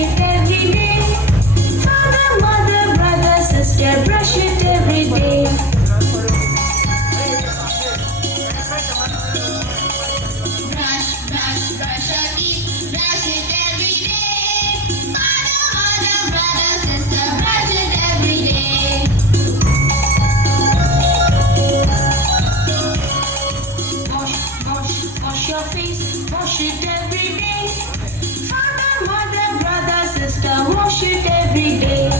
it every day. Father, mother, brother, sister, brush it every day. Brush your teeth, brush it every day. Father, mother, brother, sister, brush it every day. Wash your face, wash it every day. Father, mother, brother, sister, wash it every day.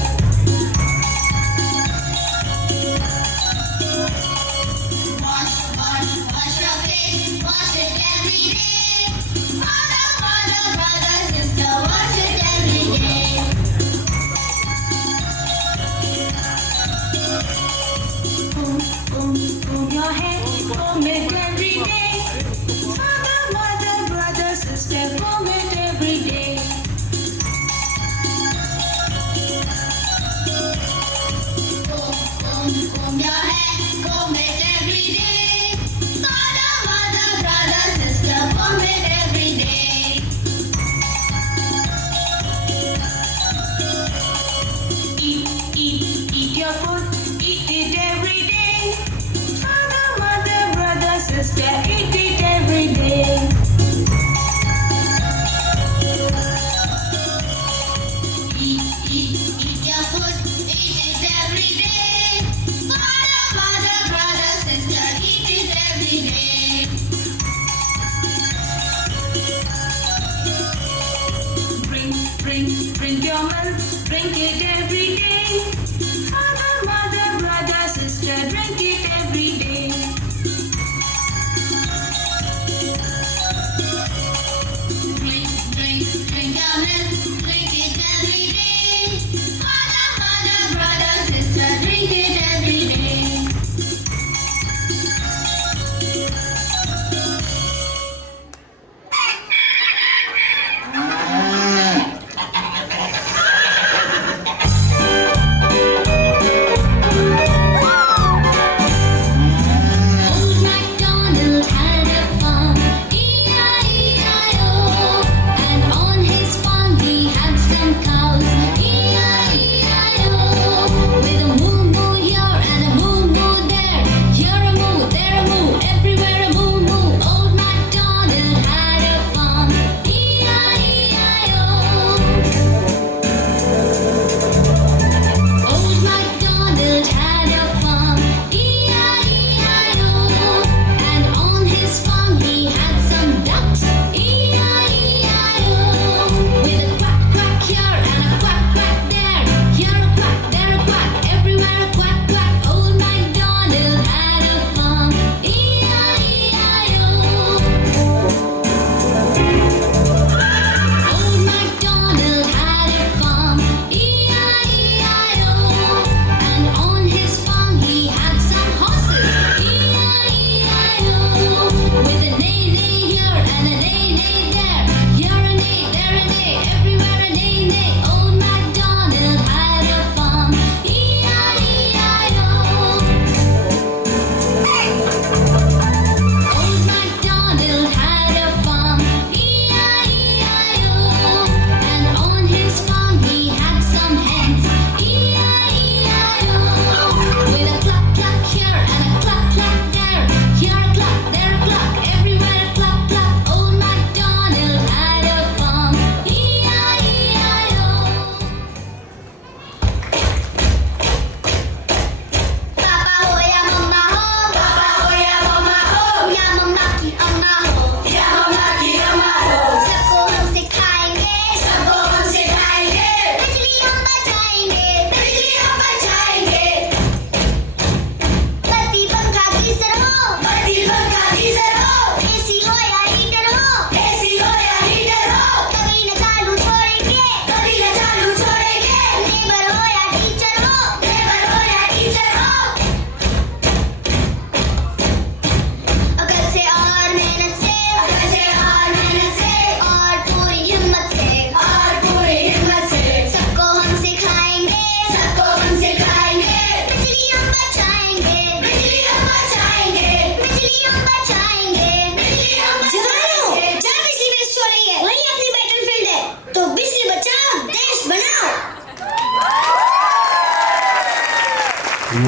Wash your face, wash it every day. Father, mother, brother, sister, wash it every day. Comb your hair, comb it every day. Father, mother, brother, sister, comb it every day. Comb your hair, comb it every day. Father, mother, brother, sister, comb it every day. Eat your food, eat it every day. Father, mother, brother, sister, eat it every day. Eat your food, eat it every day. Father, mother, brother, sister, eat it every day. Drink your milk, drink it every day. Father, mother, brother, sister, drink it every day. Drink your milk, drink it every day. Father, mother, brother, sister, drink it every day.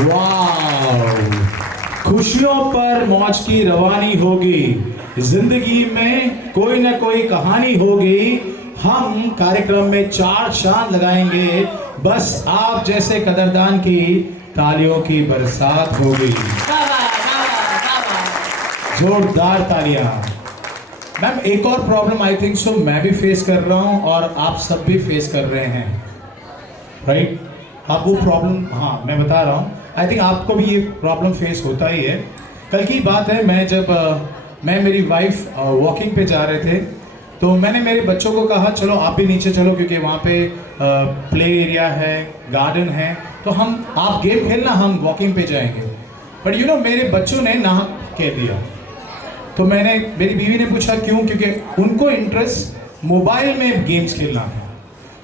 वाह, खुशियों पर मौज की रवानी होगी, जिंदगी में कोई ना कोई कहानी होगी। हम कार्यक्रम में चार चांद लगाएंगे, बस आप जैसे कदरदान की तालियों की बरसात होगी। जोरदार तालियां। मैम, एक और प्रॉब्लम आई थिंक सो मैं भी फेस कर रहा हूं और आप सब भी फेस कर रहे हैं, राइट? आप वो प्रॉब्लम, हाँ मैं बता रहा हूँ, आई थिंक आपको भी ये प्रॉब्लम फेस होता ही है। कल की बात है, मैं जब मैं मेरी वाइफ वॉकिंग पे जा रहे थे, तो मैंने मेरे बच्चों को कहा चलो आप भी नीचे चलो, क्योंकि वहाँ पे प्ले एरिया है, गार्डन है, तो आप गेम खेलना, हम वॉकिंग पे जाएंगे। बट यू नो, मेरे बच्चों ने ना कह दिया। तो मेरी बीवी ने पूछा क्यों, क्योंकि उनको इंटरेस्ट मोबाइल में गेम्स खेलना है।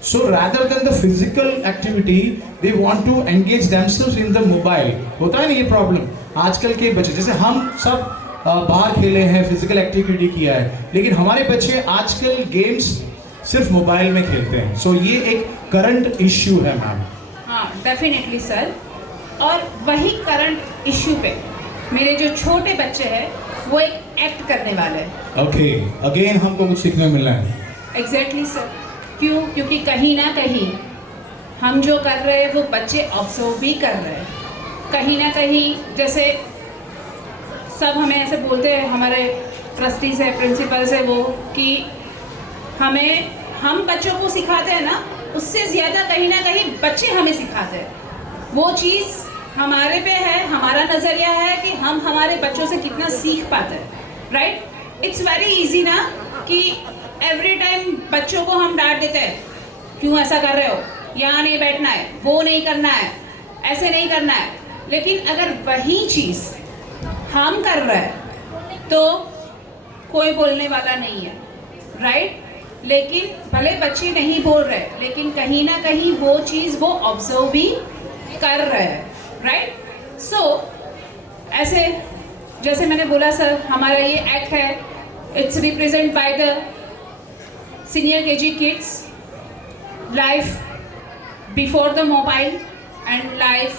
So rather than the physical activity, they want to engage themselves in the mobile. होता है ना ये प्रॉब्लम आजकल के बच्चे, जैसे हम सब बाहर खेले हैं, फिजिकल एक्टिविटी किया है, लेकिन हमारे बच्चे आजकल गेम्स सिर्फ मोबाइल में खेलते हैं। सो ये एक करंट इश्यू है मैम। हाँ, डेफिनेटली सर। और वही करंट इश्यू पे मेरे जो छोटे बच्चे हैं वो एक एक्ट करने वाले हैं। ओके, अगेन हमको कुछ सीखने को मिल रहा है। Exactly sir. क्यों? क्योंकि कहीं ना कहीं हम जो कर रहे हैं वो बच्चे ऑब्जर्व भी कर रहे हैं। कहीं ना कहीं जैसे सब हमें ऐसे बोलते हैं, हमारे ट्रस्टीज है, प्रिंसिपल्स है, वो कि हम बच्चों को सिखाते हैं ना, उससे ज़्यादा कहीं ना कहीं बच्चे हमें सिखाते हैं। वो चीज़ हमारे पे है, हमारा नज़रिया है कि हम हमारे बच्चों से कितना सीख पाते हैं, राइट? इट्स वेरी इजी ना कि एवरी टाइम बच्चों को हम डांट देते हैं, क्यों ऐसा कर रहे हो, यहाँ नहीं बैठना है, वो नहीं करना है, ऐसे नहीं करना है। लेकिन अगर वही चीज़ हम कर रहे हैं तो कोई बोलने वाला नहीं है, राइट? लेकिन भले बच्चे नहीं बोल रहे, लेकिन कहीं ना कहीं वो चीज़ वो ऑब्जर्व भी कर रहे हैं, राइट? सो ऐसे जैसे मैंने बोला सर, हमारा ये एक्ट है, it's represent by the senior KG kids, life before the mobile and life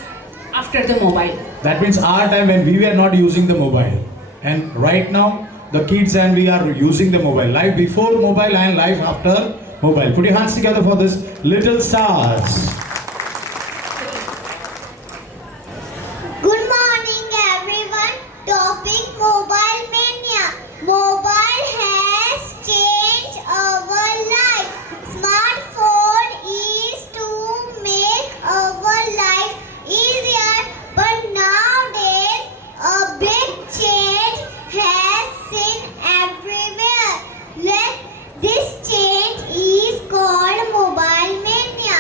after the mobile. That means our time when we were not using the mobile, and right now the kids and we are using the mobile. Life before mobile and life after mobile. Put your hands together for this little stars. Good morning, everyone. Topic mobile mania. Mobile has changed our life. Smartphone is to make our life easier, but nowadays a big change has seen everywhere. This change is called mobile mania.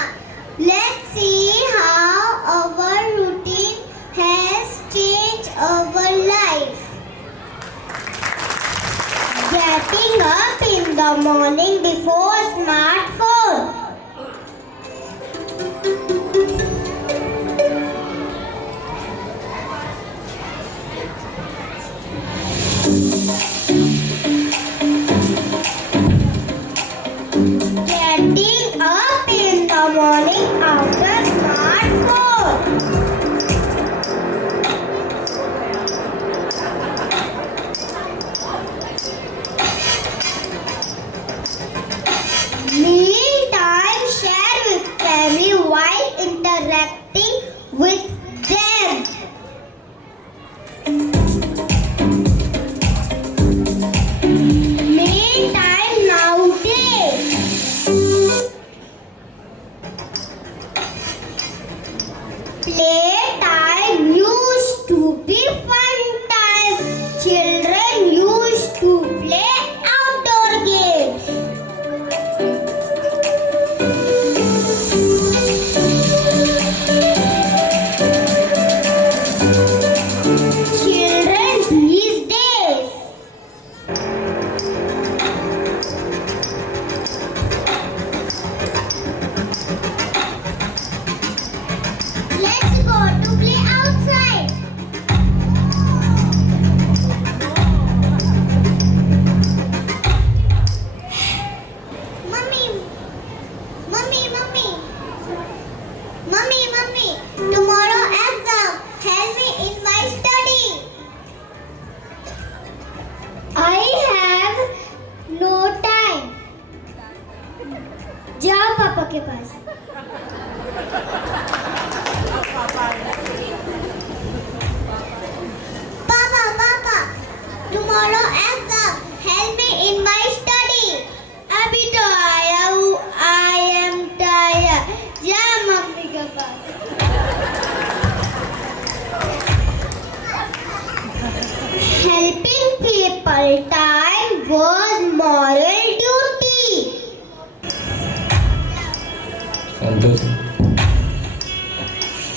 Let's see how our routine has changed our life. Getting up in the morning before smartphone. Getting up in the morning after smartphone. Meal time, share with family while interacting with them. Meal time nowadays. Play के पास। पापा पापा, tomorrow exam, help me in my study. अभी तो आया हूँ, I am tired. जा मम्मी के पास। Helping people time was moral duty. Santosh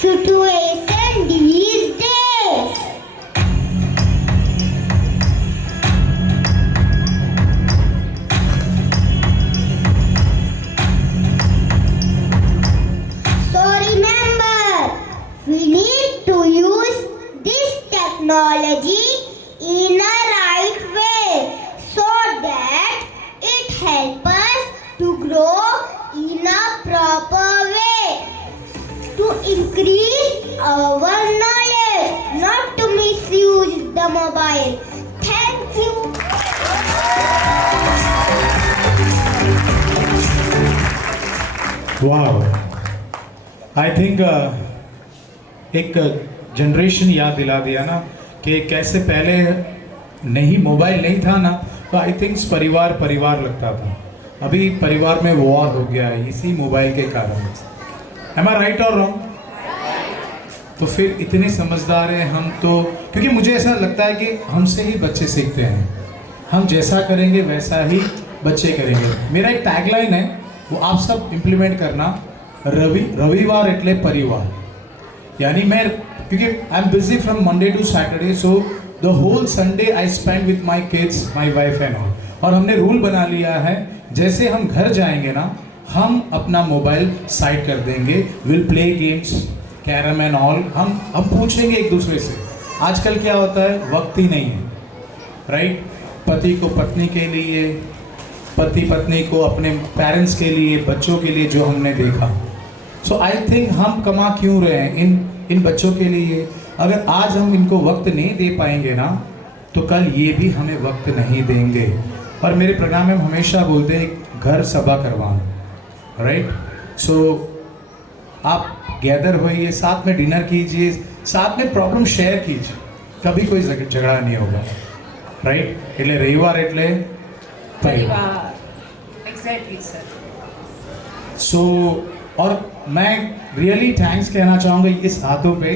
Situation these days. So remember, we need to use this technology in a right way so that it helps us to grow in a proper way, to increase our knowledge, not to misuse the mobile. Thank you. वाह, I think एक जनरेशन याद दिला दिया ना कि कैसे पहले नहीं, मोबाइल नहीं था ना, तो आई थिंक परिवार परिवार लगता था। अभी परिवार में वॉर हो गया है इसी मोबाइल के कारण। एम आई राइट और रॉन्ग? तो फिर इतने समझदार हैं हम तो, क्योंकि मुझे ऐसा लगता है कि हमसे ही बच्चे सीखते हैं। हम जैसा करेंगे वैसा ही बच्चे करेंगे। मेरा एक टैगलाइन है, वो आप सब इम्प्लीमेंट करना, रविवार एटले परिवार। यानी मैं, क्योंकि I am busy from Monday to Saturday, so the whole Sunday I spend with my kids, my wife and all. और हमने रूल बना लिया है, जैसे हम घर जाएंगे ना, हम अपना मोबाइल साइड कर देंगे, will play games, carrom and all. हम पूछेंगे एक दूसरे से। आजकल क्या होता है, वक्त ही नहीं है, राइट? पति को पत्नी के लिए, पति पत्नी को अपने पेरेंट्स के लिए, बच्चों के लिए, जो हमने देखा। सो आई थिंक हम कमा क्यों रहे हैं इन बच्चों के लिए? अगर आज हम इनको वक्त नहीं दे पाएंगे ना, तो कल ये भी हमें वक्त नहीं देंगे। और मेरे प्रोग्राम में हम हमेशा बोलते हैं घर सभा करवाना, राइट? सो आप गैदर होइए, साथ में डिनर कीजिए, साथ में प्रॉब्लम शेयर कीजिए, कभी कोई झगड़ा नहीं होगा, राइट? એટલે રવિવાર એટલે परिवार, एग्जैक्टली सर। सो और मैं रियली थैंक्स कहना चाहूँगा इस हाथों पे,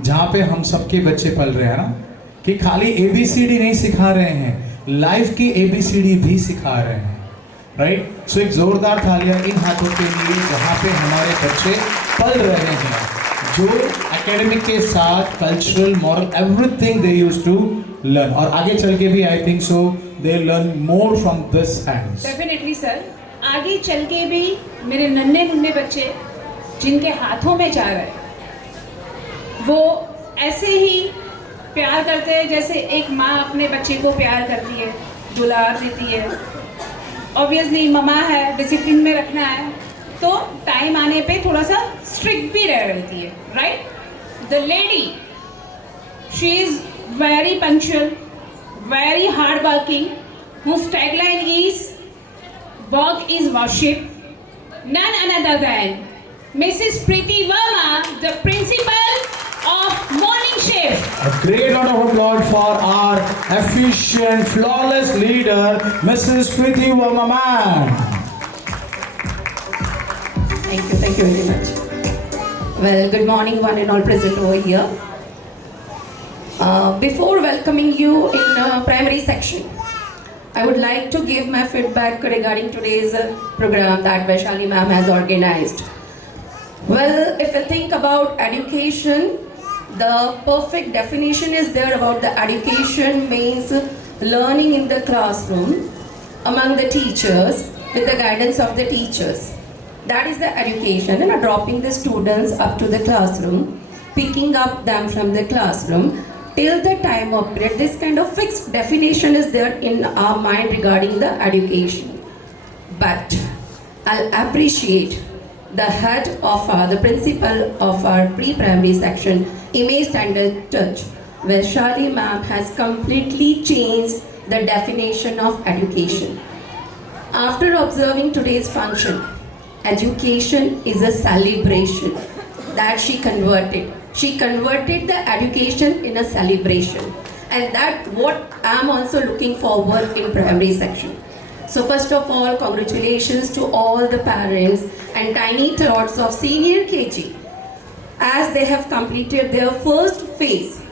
जहाँ पे हम सबके बच्चे पल रहे हैं ना, कि खाली ABCD नहीं सिखा रहे हैं, लाइफ की ABCD भी सिखा रहे हैं, राइट? सो एक जोरदार तालियां इन हाथों के लिए, जहाँ पे हमारे बच्चे पल रहे हैं, जो एकेडमिक के साथ cultural, moral, everything they used to learn. और आगे चल के भी I think so they learn more from this hands. Definitely sir, आगे चल के भी मेरे नन्हे मुन्ने बच्चे जिनके हाथों में जा रहे हैं, वो ऐसे ही प्यार करते हैं जैसे एक माँ अपने बच्चे को प्यार करती है, दुलार देती है। ऑब्वियसली ममा है, डिसिप्लिन में रखना है, तो टाइम आने पे थोड़ा सा स्ट्रिक्ट भी रहती है, right? The lady, she is very punctual, very hardworking, whose tagline is "Work is worship." None other than Mrs. Preeti Verma, the principal of Morning Shift. A great round of applause for our efficient, flawless leader, Mrs. Preeti Verma ma'am. Thank you very much. Well, good morning one and all present over here. Before welcoming you in primary section, I would like to give my feedback regarding today's program that Vaishali ma'am has organized. Well, if you think about education, the perfect definition is there about the education means learning in the classroom among the teachers with the guidance of the teachers. That is the education, and dropping the students up to the classroom, picking up them from the classroom till the time of period. This kind of fixed definition is there in our mind regarding the education. But I'll appreciate the head of the principal of our pre-primary section, Image Standard Touch, where Shali ma'am has completely changed the definition of education. After observing today's function, education is a celebration. That she converted. She converted the education in a celebration. And that what I'm also looking forward in primary section. So first of all, congratulations to all the parents and tiny tots of senior KG as they have completed their first phase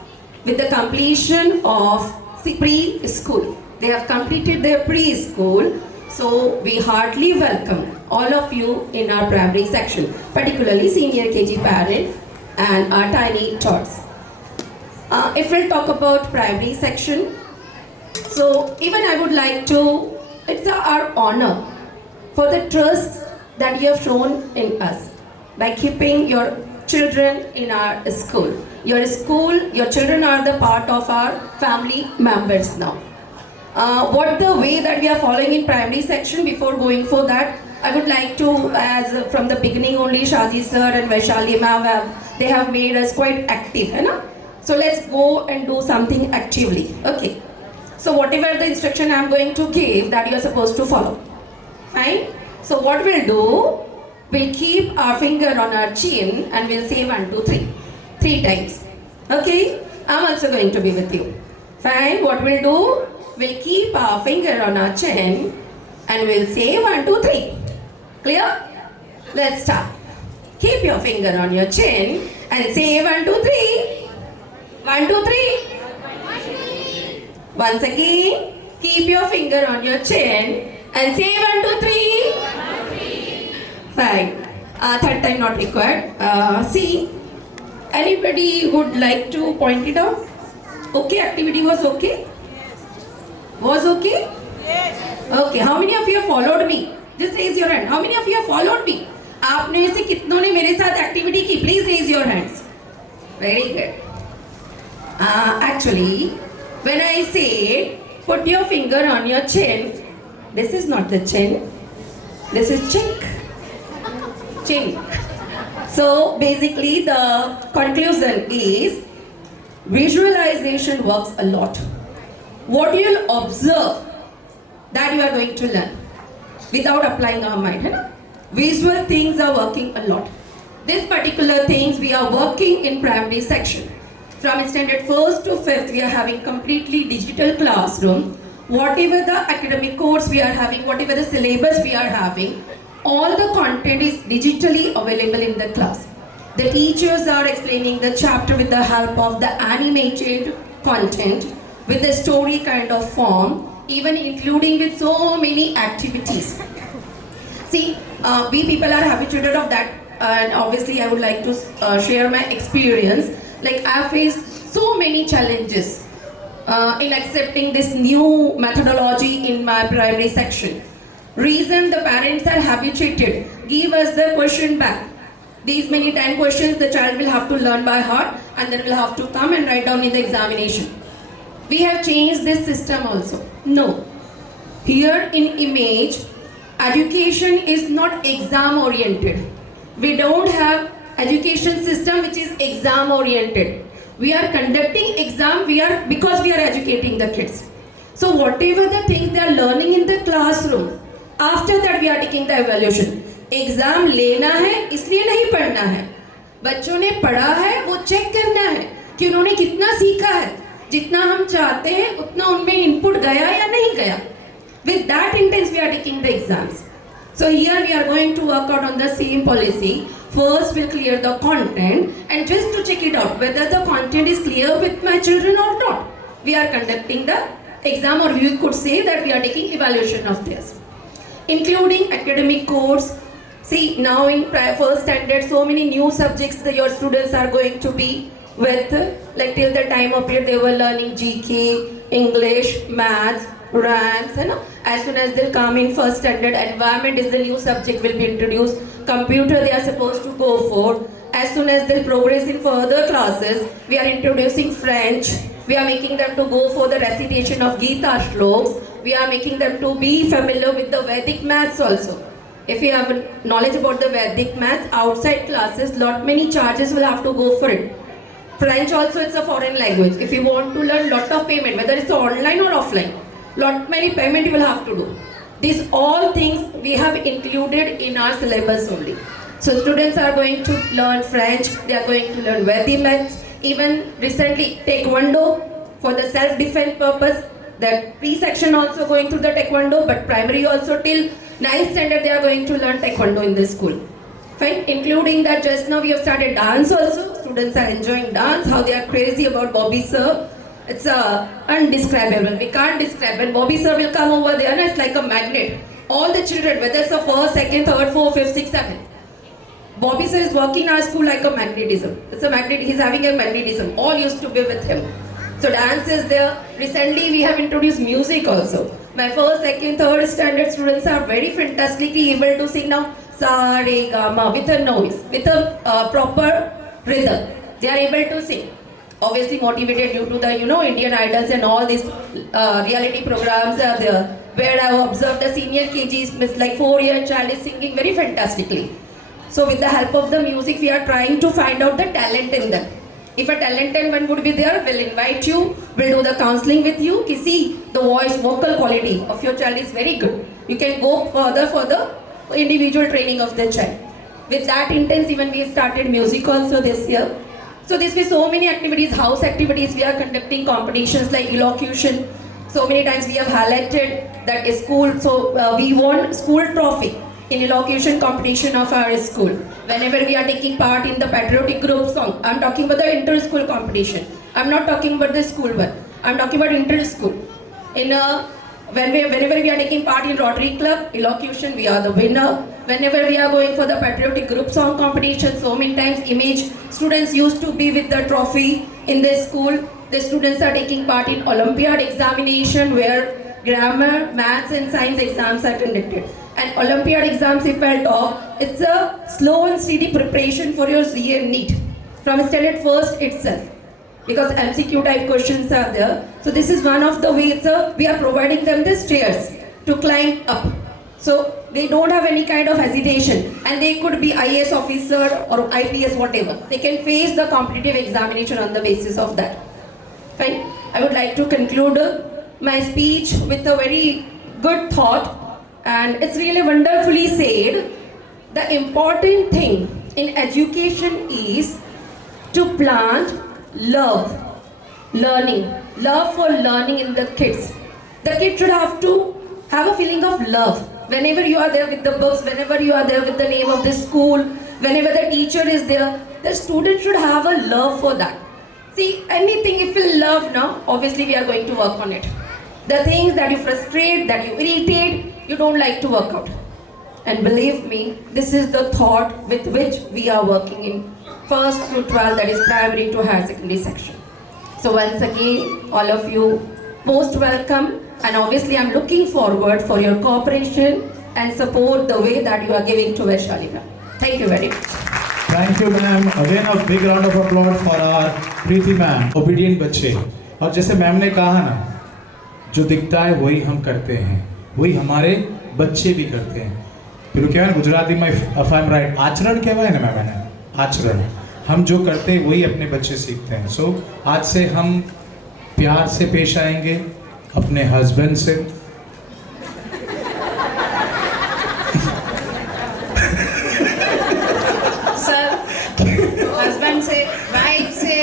with the completion of preschool. They have completed their preschool. So we heartily welcome all of you in our primary section, particularly senior KG parents and our tiny tots. If we'll talk about primary section, so even I would like to, it's our honor for the trust that you have shown in us by keeping your children in our school. Your children are the part of our family members now. What the way that we are following in primary section, before going for that, I would like to, as from the beginning only, Shadi sir and Vaishali ma'am they have made us quite active, you know? So let's go and do something actively. Okay. So whatever the instruction I am going to give, that you are supposed to follow. Fine. So what we'll do, we'll keep our finger on our chin and we'll say 1, 2, 3. 3 times. Okay. I'm also going to be with you. Fine. What we'll do, we'll keep our finger on our chin and we'll say 1, 2, 3. Clear? Let's start. Keep your finger on your chin and say 1, 2, 3. 1, 2, 3. Once again, keep your finger on your chin and say 1, 2, 3. Fine. Third time not required. See, anybody would like to point it out? Okay, activity was okay? Was okay? Yes. Okay, how many of you have followed me? Just raise your hand. How many of you have followed me? आपने से कितनों ने मेरे साथ एक्टिविटी की? Please raise your hands. Very good. Actually, when I say put your finger on your chin, this is not the chin. This is chink. Chink. So basically, the conclusion is visualization works a lot. What you'll observe, that you are going to learn without applying our mind. Hai? Visual things are working a lot. This particular things we are working in primary section. From standard 1st to 5th, we are having completely digital classroom. Whatever the academic course we are having, whatever the syllabus we are having, all the content is digitally available in the class. The teachers are explaining the chapter with the help of the animated content, with the story kind of form, even including with so many activities. See, we people are habituated of that, and obviously I would like to share my experience. Like I faced so many challenges in accepting this new methodology in my primary section. Reason the parents are habituated, give us the question back. These many 10 questions the child will have to learn by heart and then will have to come and write down in the examination. We have changed this system also. No. Here in image, education is not exam oriented. We don't have education system which is exam oriented. We are conducting exam because we are educating the kids. So whatever the things they are learning in the classroom, after that we are taking the evaluation. Exam लेना है इसलिए नहीं पढ़ना है. बच्चों ने पढ़ा है वो चेक करना है कि उन्होंने कितना सीखा है. जितना हम चाहते हैं उतना उनमें इनपुट गया या नहीं गया. With that intent we are taking the exams. So here we are going to work out on the same policy. First we'll clear the content and just to check it out whether the content is clear with my children or not. We are conducting the exam, or you could say that we are taking evaluation of this. Including academic course. See, now in first standard, so many new subjects that your students are going to be with. Like till the time of period, they were learning GK, English, Maths, ranks. As soon as they'll come in first standard, environment is the new subject will be introduced. Computer they are supposed to go for. As soon as they'll progress in further classes, we are introducing French. We are making them to go for the recitation of Gita Shloks. We are making them to be familiar with the Vedic maths also. If you have knowledge about the Vedic maths, outside classes, lot many charges will have to go for it. French also it's a foreign language. If you want to learn lot of payment, whether it's online or offline, lot many payment you will have to do. These all things we have included in our syllabus only. So students are going to learn French, they are going to learn Vedimets, even recently Taekwondo for the self-defense purpose. That pre-section also going through the Taekwondo, but primary also till 9th standard they are going to learn Taekwondo in this school. Fine, including that just now we have started dance also. Students are enjoying dance, how they are crazy about Bobby sir. It's undescribable, we can't describe. When Bobby sir will come over there, it's like a magnet. All the children, whether it's the first, second, third, fourth, fifth, sixth, seventh. Bobby sir is working in our school like a magnetism. It's a magnet, he's having a magnetism. All used to be with him. So dance is there. Recently we have introduced music also. My first, second, third standard students are very fantastically able to sing now sa, re, ga, ma with a noise, with a proper rhythm. They are able to sing. Obviously motivated due to the Indian Idols and all these reality programs are there. Where I have observed the senior KGs, like 4-year child is singing very fantastically. So with the help of the music, we are trying to find out the talent in them. If a talented one would be there, we'll invite you, we'll do the counseling with you. See, the vocal quality of your child is very good. You can go further for the individual training of the child. With that intent, even we started music also this year. So this way, so many activities, house activities, we are conducting competitions like elocution. So many times we have highlighted that a school, so we won school trophy in elocution competition of our school. Whenever we are taking part in the patriotic group song, I'm talking about the inter-school competition. I'm not talking about the school one. I'm talking about inter-school. Whenever we are taking part in Rotary Club, elocution, we are the winner. Whenever we are going for the patriotic group song competition, so many times image students used to be with the trophy in this school. The students are taking part in Olympiad examination where grammar, maths and science exams are conducted. And Olympiad exams, if I'll talk, it's a slow and steady preparation for your CA NEET from standard first itself. Because MCQ type questions are there. So this is one of the ways we are providing them the stairs to climb up. So they don't have any kind of hesitation and they could be IAS officer or IPS, whatever. They can face the competitive examination on the basis of that. Fine. I would like to conclude my speech with a very good thought. And it's really wonderfully said. The important thing in education is to plant love for learning in the kids. The kid should have to have a feeling of love. Whenever you are there with the books, whenever you are there with the name of the school, whenever the teacher is there, the student should have a love for that. See, anything if you love now, obviously we are going to work on it. The things that you frustrate, that you irritate, you don't like to work out. And believe me, this is the thought with which we are working in 1st through 12th, that is primary to higher secondary section. So once again, all of you most welcome, and obviously I'm looking forward for your cooperation and support the way that you are giving to Vaishali ma'am. Thank you very much. Thank you ma'am. Again a big round of applause for our Preeti ma'am. Obedient बच्चे. और जैसे मैम ने कहा ना, जो दिखता है वही हम करते हैं, वही हमारे बच्चे भी करते हैं. फिर क्या है गुजराती में if I'm right, आचरण क्या है ना मैम, आचरण. हम जो करते हैं वही अपने बच्चे सीखते हैं. सो आज से हम प्यार से पेश आएंगे अपने हस्बैंड से. सर, हस्बैंड से, वाइफ से.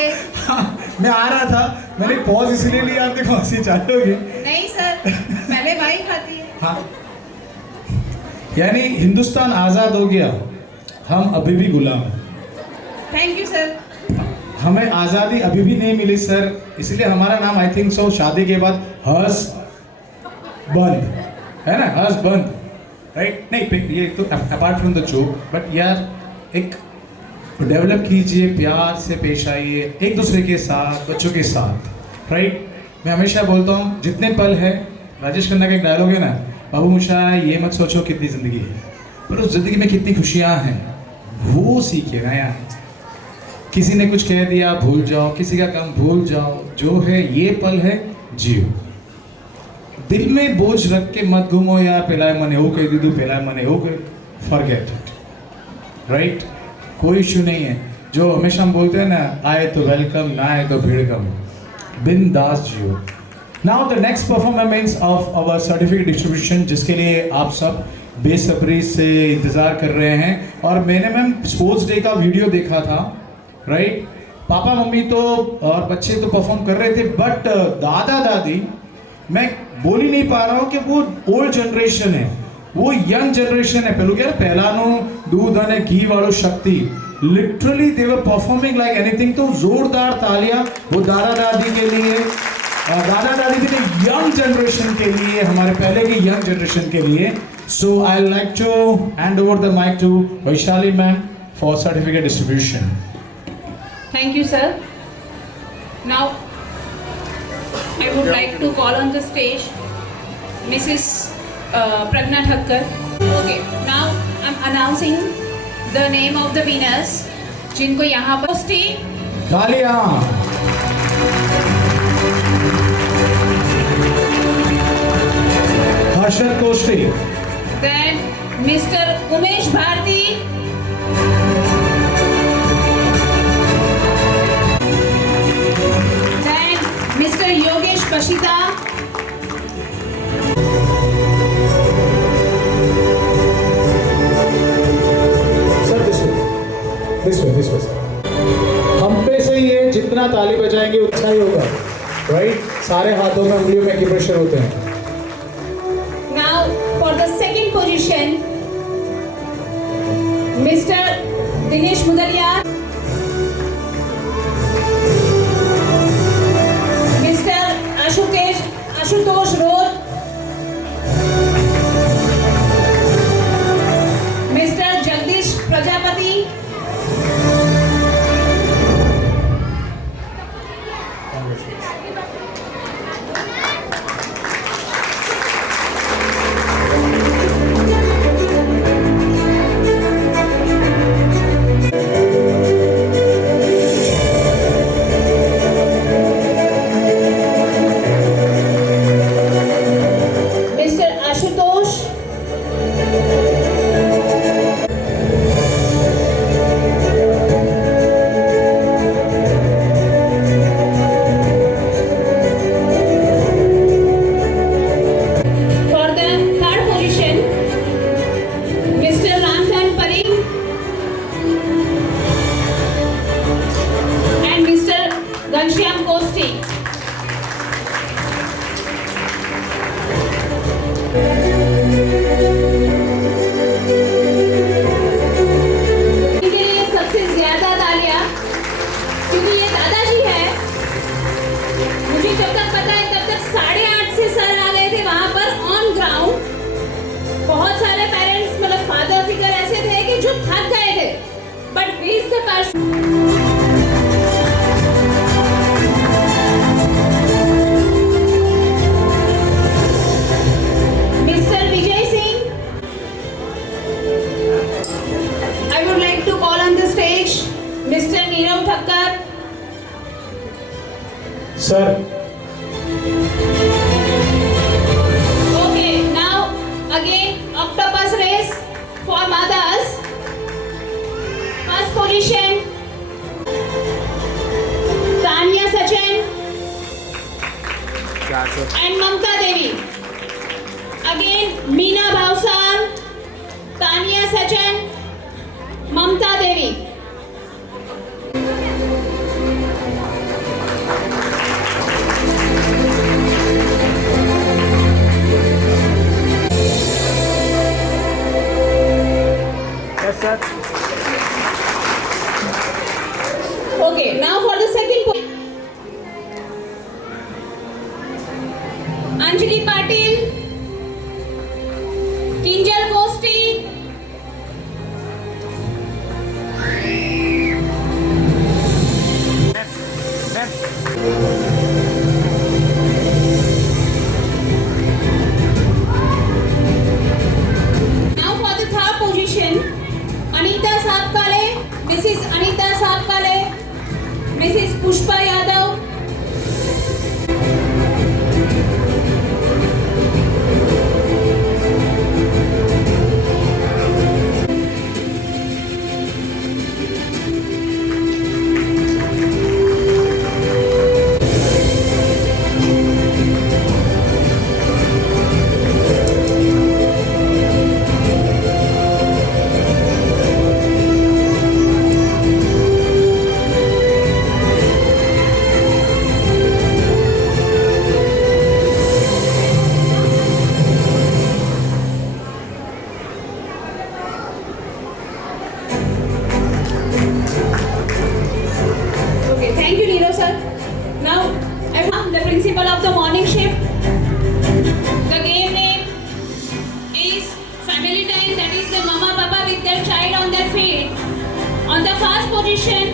मैं आ रहा था, मैंने पॉज इसलिए लिया, आपने हंसी चालू होगी. नहीं सर, पहले वाइफ आती है. हाँ, यानी हिंदुस्तान आज़ाद हो गया, हम अभी भी गुलाम हैं. Thank you sir. हमें आज़ादी अभी भी नहीं मिली सर, इसलिए हमारा नाम आई थिंक सो शादी के बाद हर्ष बंद है ना, हर्ष बंद, राइट. नहीं ये तो apart from the joke, but यार एक डेवलप कीजिए, प्यार से पेश आइए एक दूसरे के साथ, बच्चों के साथ, राइट. मैं हमेशा बोलता हूँ जितने पल है, राजेश खन्ना का एक डायलॉग है ना, बाबू मुशा ये मत सोचो कितनी ज़िंदगी है, पर उस ज़िंदगी में कितनी खुशियाँ हैं वो सीखिएगा यार. किसी ने कुछ कह दिया भूल जाओ, किसी का काम भूल जाओ, जो है ये पल है जियो. दिल में बोझ रख के मत घूमो यार, पहला मने हो कह दीदू, पहला मने हो गए, फॉरगेट इट, राइट. कोई इशू नहीं है. जो हमेशा हम बोलते हैं ना, आए तो वेलकम, ना आए तो भीड़ कम. बिंदास जियो, now the next performance of our certificate distribution, जिसके लिए आप सब बेसब्री से इंतज़ार कर रहे हैं। और मैंने मैम स्पोर्ट्स डे का वीडियो देखा था, राइट? पापा मम्मी तो और बच्चे तो परफॉर्म कर रहे थे, बट दादा दादी, मैं बोल ही नहीं पा रहा हूँ कि वो ओल्ड जनरेशन है, वो यंग जनरेशन है। પેલું કે પહેલાનું दूध અને ઘી વાળું શક્તિ, literally they were performing like anything. तो जोरदार तालियां वो दादा दादी के लिए, दादा दादी के लिए, यंग जनरेशन के लिए, हमारे पहले की यंग जनरेशन के लिए। So I like to hand over the mic to Vaishali ma'am for certificate distribution. Thank you, sir. Now, I would like to call on the stage Mrs. Pragna Thakkar. Okay, now I'm announcing the name of the winners, जिनको यहाँ पर स्टेज तालियां। हर्षद कोष्टी, then Mr. Umesh Bharti, then Mr. Yogesh Pashita, sir this way हम पे से ही है, जितना ताली बजाएंगे उतना ही होगा, राइट? सारे हाथों में उंगलियों में की प्रेशर होते हैं। now for the second position Mr. Dinesh Mudalia, Mr. Ashutosh Roth, Mr. Jagdish Prajapati, Mr. Ashutosh, for the third position Mr. Ramdhan Parikh and Mr. Ghanshyam Kosti. इनके लिए सबसे ज्यादा तालियां, क्योंकि ये दादाजी है। मुझे जब तक पता है तब तक 8:30 से सर आ गए थे वहां पर ऑन ग्राउंड। बहुत सारे पेरेंट्स, मतलब फादर फिगर ऐसे थे कि जो थक गए थे, but we is the person. Mr. Vijay Singh, I would like to call on the stage Mr. Nirav Thakkar, sir okay, now again octopus race for mothers. First position organized, that is the mama papa with their child on their feet. On the first position,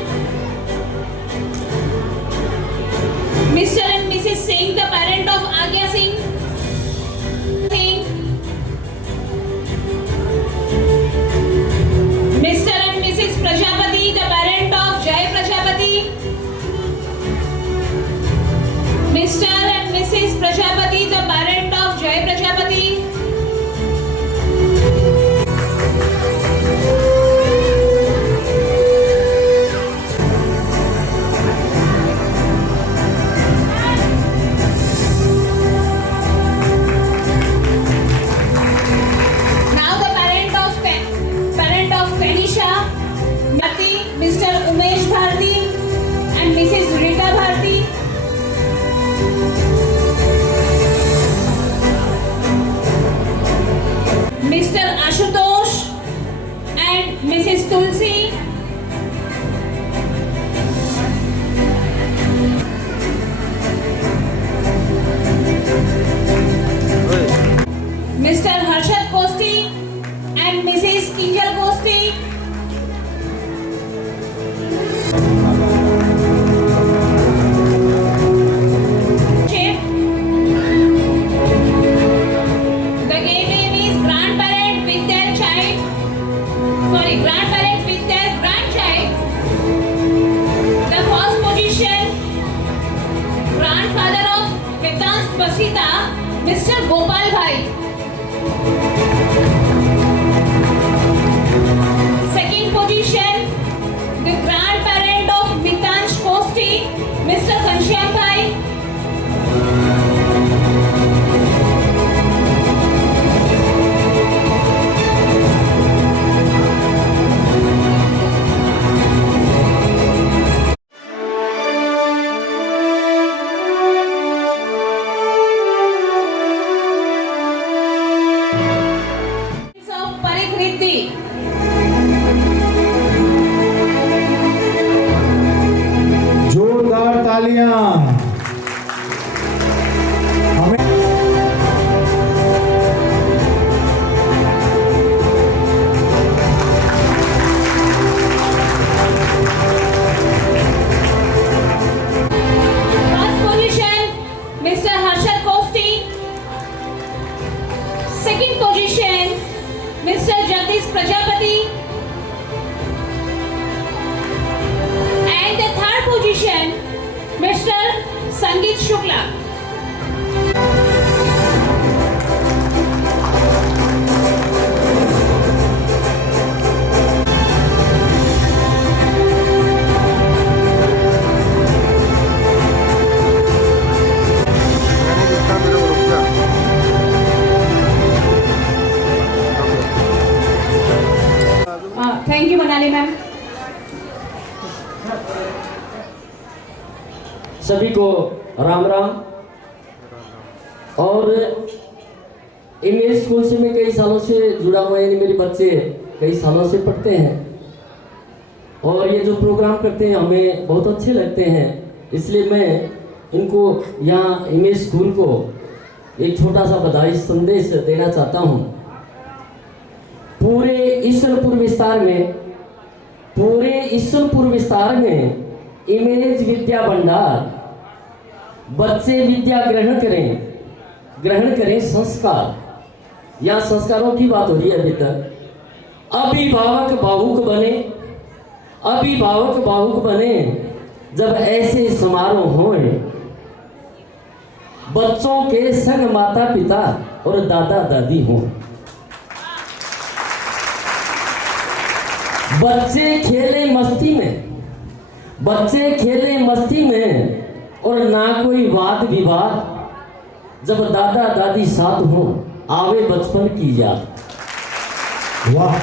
Mr. and Mrs. Singh, the parent of Agya Singh. Mr. and Mrs. Prajapati, the parent of Jai Prajapati. Mr. and Mrs. Prajapati, the parent of Jai Prajapati. Now the parent of Kanisha, Mr. Umesh Bharti and Mrs. Rita Bharti. Mr. Ashutosh and Mrs. Tulsi. Mr. Harshad Kosti and Mrs. Kinjal Kosti. Chief. The game name is grandparent with their child. Sorry, grandparent with their grandchild. The first position, grandfather of Vedant Basita, Mr. Gopal Bhai. Second position, the grandparent of Mitansh Kosti, Mr. Ghanshyam Bhai. Of Parikriti. जोरदार तालियां। हमें First position, Mr. Harshad Kosti. Second position, Mr. Jagdish Prajapati. And the third position, Mr. Sangeet Shukla. Thank you, Manali ma'am. सभी को राम राम। और image school से मैं कई सालों से जुड़ा हुआ, यानी मेरे बच्चे कई सालों से पढ़ते हैं और ये जो प्रोग्राम करते हैं हमें बहुत अच्छे लगते हैं। इसलिए मैं इनको यहाँ इमेज स्कूल को एक छोटा सा बधाई संदेश देना चाहता हूँ। पूरे ईश्वरपुर विस्तार में इमेज विद्या भंडार, बच्चे विद्या ग्रहण करें संस्कार। यहाँ संस्कारों की बात हो रही है अभी तक। अभिभावक भावुक बने जब ऐसे समारोह हों। बच्चों के संग माता पिता और दादा दादी हों। बच्चे खेले मस्ती में और ना कोई वाद विवाद। जब दादा दादी साथ हो आवे बचपन की याद। वाह।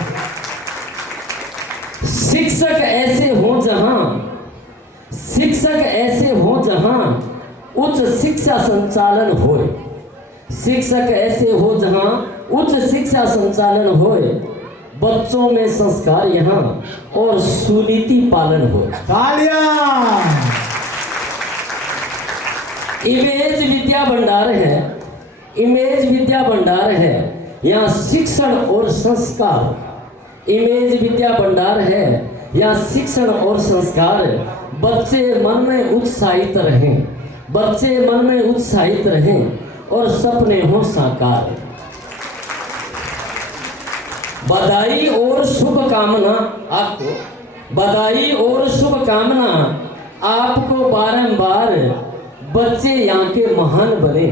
शिक्षक ऐसे हो जहां उच्च शिक्षा संचालन होए। शिक्षक ऐसे हो जहां उच्च शिक्षा संचालन होए। बच्चों में संस्कार यहाँ और सुनीति पालन हो। तालियां। इमेज विद्या भंडार है यहाँ शिक्षण और संस्कार, इमेज विद्या भंडार है। यहाँ शिक्षण और संस्कार, बच्चे मन में उत्साहित रहें, बच्चे मन में उत्साहित रहें और सपने हो साकार। बधाई और शुभकामना आपको, बधाई और शुभकामना आपको बारंबार। बच्चे यहाँ के महान बने,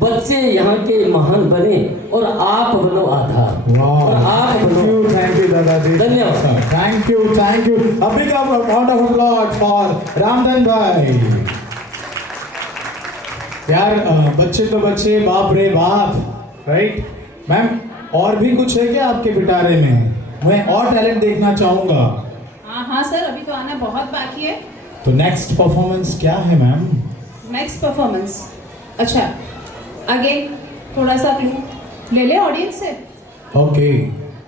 बच्चे यहाँ के महान बने और आप बनो आधार। और आप बनो। थैंक यू दादाजी, धन्यवाद। Thank you, thank you. A big round of applause for Ramdhan भाई। यार बच्चे तो बच्चे, बाप रे बाप, राइट मैम? और भी कुछ है क्या आपके पिटारे में? मैं और टैलेंट देखना चाहूंगा। हाँ सर, अभी तो आना बहुत बाकी है। तो नेक्स्ट परफॉर्मेंस क्या है मैम? नेक्स्ट परफॉर्मेंस, अच्छा आगे थोड़ा सा क्लू ले ले ऑडियंस से। ओके,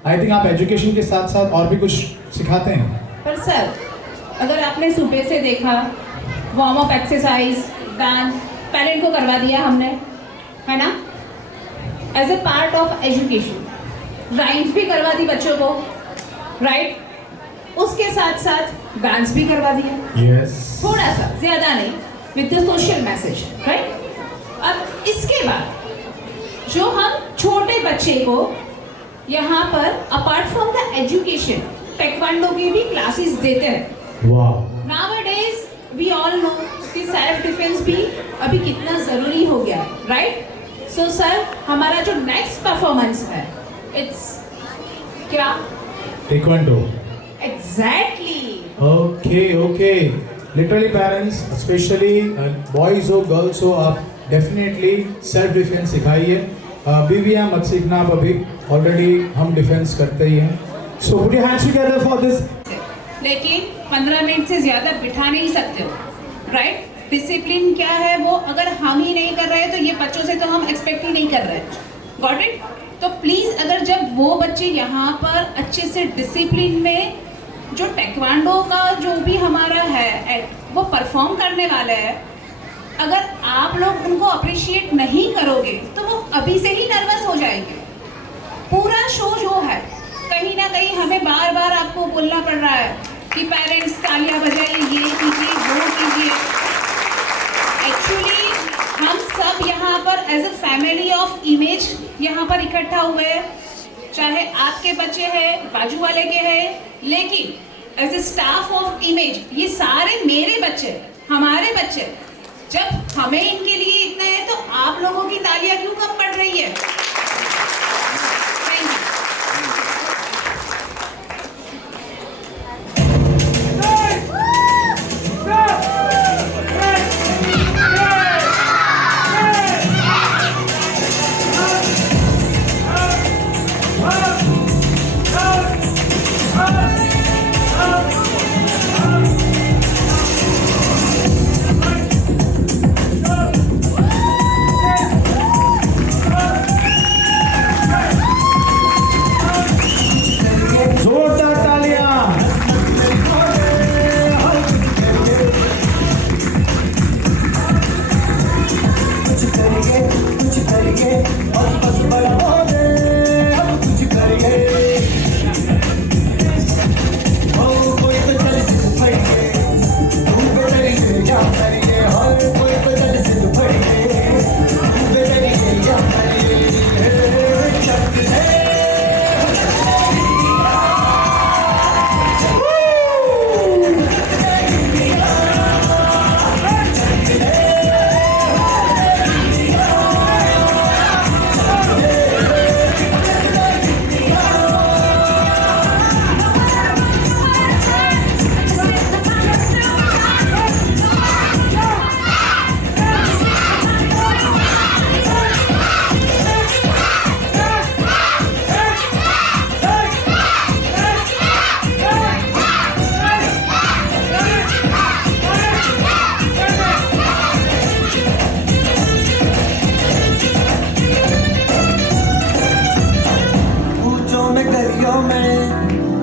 आई थिंक आप एजुकेशन के साथ साथ और भी कुछ सिखाते हैं। पर सर, अगर आपने सुबह से देखा, warm up exercise, dance parent को करवा दिया हमने, है ना, as a part of education. Rhymes भी करवा दी बच्चों को, राइट? उसके साथ साथ डांस भी करवा दिया। यस। थोड़ा सा, ज़्यादा नहीं, with the social message, right? अब इसके बाद जो हम छोटे बच्चे को यहाँ पर apart from the education taekwondo की भी क्लासेस देते हैं। वाह। Nowadays we all know कि सेल्फ डिफेंस भी अभी कितना ज़रूरी हो गया है, राइट? सो सर, हमारा जो नेक्स्ट परफॉर्मेंस है, इट्स क्या? Taekwondo. Exactly. Okay okay, literally parents, specially boys हो गर्ल्स हो, आप डेफिनेटली सेल्फ डिफेंस सिखाइए। बीवियाँ मत सीखना, आप अभी ऑलरेडी हम डिफेंस करते ही हैं। So put your hands together for this. लेकिन 15 मिनट से ज़्यादा बिठा नहीं सकते हो, राइट? डिसिप्लिन क्या है वो अगर हम ही नहीं कर रहे तो ये बच्चों से तो हम एक्सपेक्ट ही नहीं कर रहे। Got it? तो प्लीज़, अगर जब वो बच्चे यहाँ पर अच्छे से डिसिप्लिन में जो टेक्वांडो का जो भी हमारा है वो परफॉर्म करने वाला है, अगर आप लोग उनको अप्रिशिएट नहीं करोगे तो वो अभी से ही नर्वस हो जाएंगे। पूरा शो जो है, कहीं ना कहीं हमें बार बार आपको बोलना पड़ रहा है कि पेरेंट्स तालियां बजाइए, ये कीजिए, वो कीजिए। एक्चुअली हम सब यहाँ पर as a family of image यहाँ पर इकट्ठा हुए हैं, चाहे आपके बच्चे हैं, बाजू वाले के हैं, लेकिन as a staff of image ये सारे मेरे बच्चे, हमारे बच्चे। जब हमें इनके लिए इतना है तो आप लोगों की तालियां क्यों कम पड़ रही है? Thank you.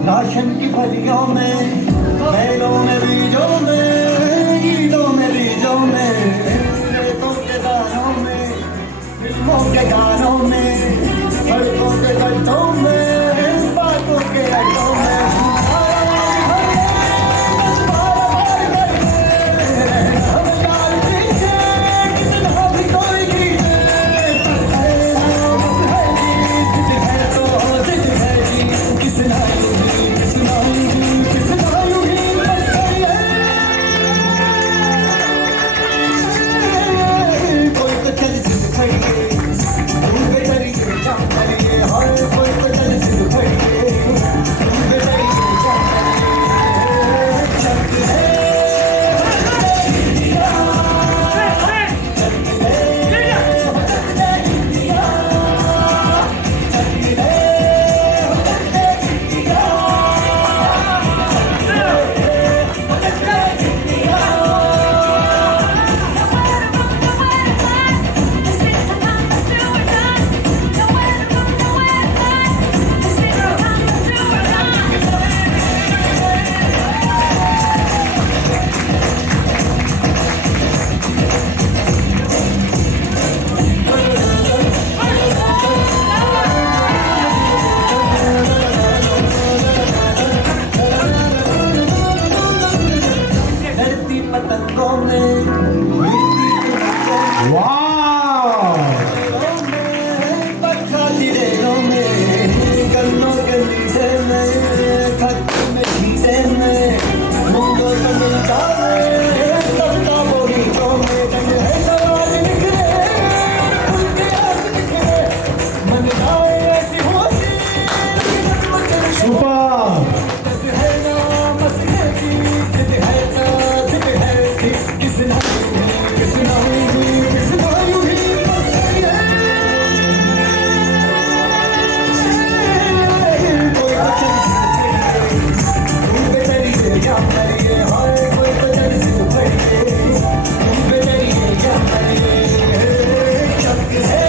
राशन की फलियों में, बैलों में, बीजों में, ईदों में, बीजों में, रेतों के दानों में, फिल्मों के गानों में, सड़कों के गड्ढों में, बातों के अड्डों में, बस बार बार करते हम यार पीछे, कितना भी कोई खींचे, बस है जी, जिद है तो जिद है जी, किसना यूं ही, किसना यूं ही, किसना यूं ही, बस कोई तो चल जिद खड़िए, तुम बेचारी जाम करिए, हाय कोई तो चल जिद खड़िए, तुम बेचारी जाम करिए, चलती है धरती पतंगों में, वाह, बरखा दिलेरों में, गन्नों के नीचे में, खत्ते में खीसे में, मुंगों को मिलता है, सबका बोलीचों में, जंग है सवाल निकले, उनके आज निकले, मन जाए ऐसी होती, सुपर। बस है ना मसले की, जिद है ना जिद है की, किसना यूं ही, किसना यूं ही, किसना यूं ही, बस है कोई तो चल तुम बेचारी जाम करिए, हाय कोई तो चल जिद खड़िए, तुम बेचारी जाम करिए, चलती है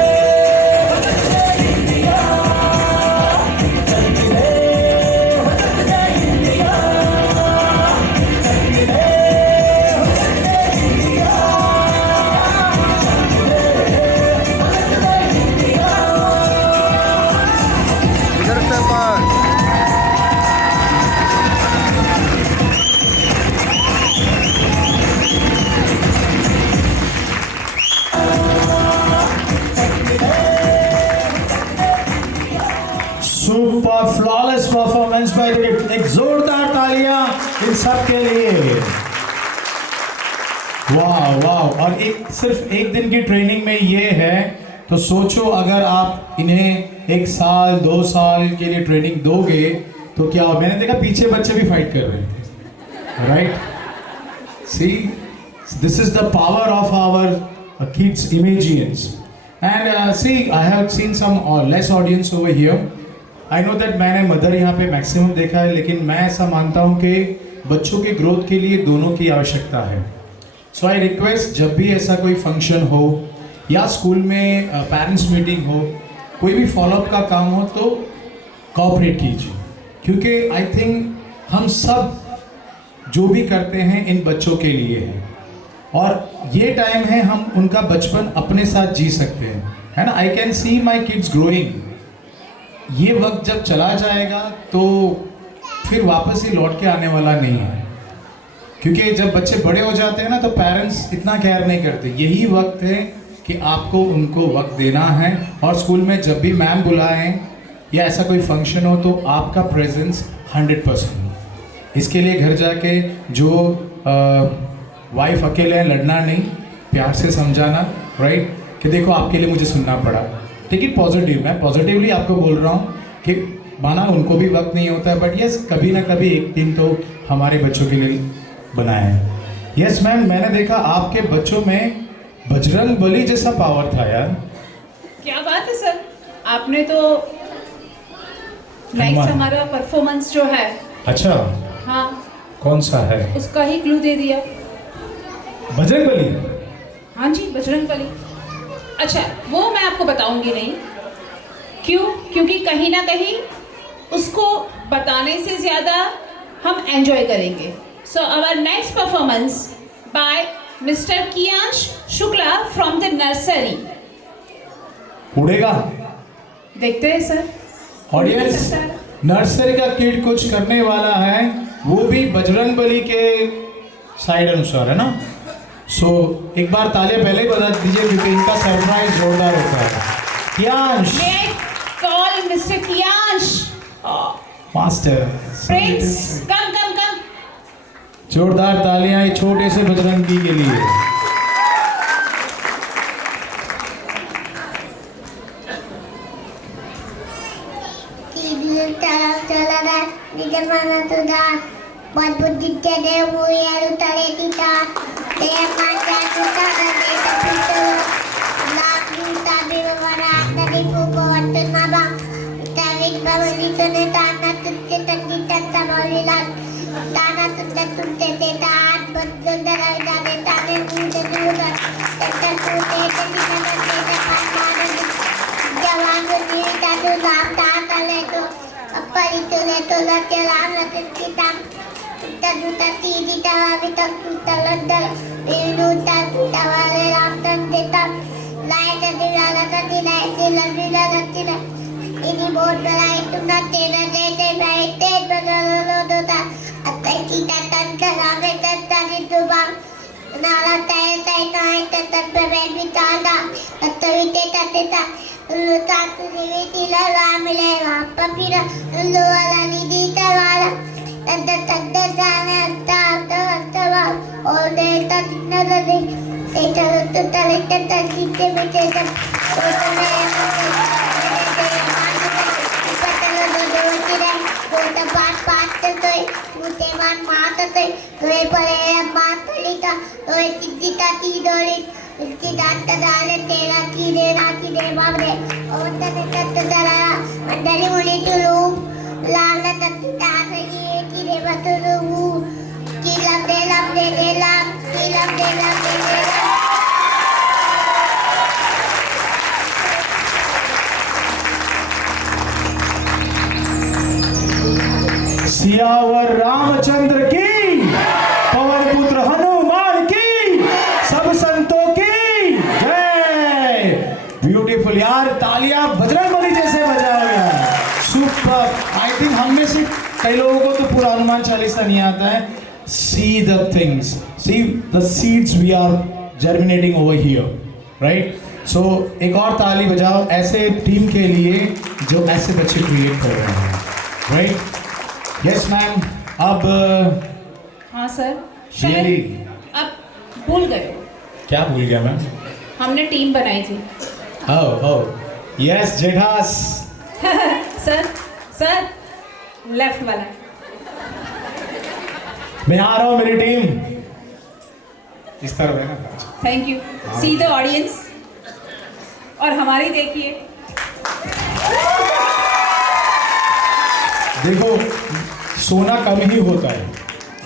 super flawless performance by the kid. एक जोरदार तालियां इन सब के लिए। वाह वाह। और एक सिर्फ एक दिन की ट्रेनिंग में ये है, तो सोचो अगर आप इन्हें 1 साल 2 साल के लिए ट्रेनिंग दोगे तो क्या हो। मैंने देखा पीछे बच्चे भी फाइट कर रहे थे, right. See, this is the power of our kids imaginings. And see, I have seen some less audience over here. I know that मैंने मदर यहाँ पे मैक्सिमम देखा है, लेकिन मैं ऐसा मानता हूँ कि बच्चों के ग्रोथ के लिए दोनों की आवश्यकता है। सो आई रिक्वेस्ट, जब भी ऐसा कोई फंक्शन हो या स्कूल में पेरेंट्स मीटिंग हो, कोई भी फॉलोअप का काम हो, तो कोऑपरेट कीजिए, क्योंकि आई थिंक हम सब जो भी करते हैं इन बच्चों के लिए है, और ये टाइम है हम उनका बचपन अपने साथ जी सकते हैं, है ना। I can see my kids growing. ये वक्त जब चला जाएगा तो फिर वापस ही लौट के आने वाला नहीं है, क्योंकि जब बच्चे बड़े हो जाते हैं ना तो पेरेंट्स इतना केयर नहीं करते। यही वक्त है कि आपको उनको वक्त देना है, और स्कूल में जब भी मैम बुलाएं या ऐसा कोई फंक्शन हो तो आपका प्रेजेंस 100%। इसके लिए घर जाके जो वाइफ अकेले हैं, लड़ना नहीं, प्यार से समझाना, राइट, कि देखो आपके लिए मुझे सुनना पड़ा। ठीक है, पॉजिटिव, मैं पॉजिटिवली आपको बोल रहा हूँ कि माना उनको भी वक्त नहीं होता है, बट यस कभी ना कभी एक दिन तो हमारे बच्चों के लिए बनाया है। यस मैम, मैंने देखा आपके बच्चों में बजरंग बली जैसा पावर था यार। क्या बात है सर, आपने तो नेक्स्ट हनुमान। हमारा परफॉर्मेंस जो है, अच्छा, हाँ, कौन सा है? उसका ही क्लू दे दिया। बजरंग बली? हाँ जी, बजरंग बली। अच्छा, वो मैं आपको बताऊंगी नहीं, क्यों? क्योंकि कहीं ना कहीं उसको बताने से ज़्यादा हम एंजॉय करेंगे। So our next performance by mister Kiyansh Shukla from the nursery. उड़ेगा? देखते हैं सर। ऑडियंस, नर्सरी का किड कुछ करने वाला है, वो भी बजरंगबली के साइड अनुसार है ना। सो एक बार तालियां पहले ही बता दीजिए क्योंकि इनका सरप्राइज जोरदार होता है। Kiyansh, May I call Mr. Kiyansh? Master Prince, come. जोरदार तालियां एक छोटे से बजरंगी के लिए। चला निज मन तुझा बुद्धीचे देव यारू तळे तिता ते माझ्या तुझा दे लाख दिवसा बिवरा नदी फुगवत नाबा त्याविक भवनी तुने ताना तुझे तंगी तंता बोलिला ताना तुझे ते तात बदल दरायदा दे ताने मुझे दूर तत्तर तुझे ते दिना जवान नीता तू नाम ताले तो अपरी तुले तुला ते राम लतिता तुता तीदी तवावी तक तुता लंदर विनुता तुता वाले राम तन देता लाइट दिवाला का दिला लतिला इनी बोर्ड बनाई तुना तेरा देते बैठे बदलो दोता अत्ते कीता तंत्र रामे तंत्र निदुबा नाला तय नाय तंत्र पे बैठ बिताला अत्ते तेता लुता तुझे तिला रामले वापपिरा लुवाला निदी तवाला तंत्र जाने तवा और देता नर दे एटा तुता लेते तंत्र बेटे तक तो मैं पात तोय मुते मान मात तोय तोय परे मात लिता तोय चित्ता ती डोली इसकी दांत डाले तेरा की दे बाप रे और तत दरा मंडली मुली तुलू लाल तत तासे की दे बतलू की लब दे सियावर रामचंद्र की, पवन पुत्र हनुमान की, सब संतों की जय। ब्यूटीफुल यार, तालियां बजरंगबली जैसे बजाया गया, सुपर। आई थिंक हम में से कई लोगों को तो पूरा हनुमान चालीसा नहीं आता है। See the things, see the seeds we are germinating over here, right? So एक और ताली बजाओ ऐसे टीम के लिए जो ऐसे बच्चे क्रिएट कर रहे हैं, right? Yes ma'am. अब हाँ सर, Really? शायद आप भूल गए, क्या भूल गया मैम? हमने टीम बनाई थी। यस जेठास। सर लेफ्ट वाला। मैं आ रहा हूँ, मेरी टीम इस तरह है ना। Thank you. See the audience, और हमारी देखिए। देखो सोना कम ही होता है,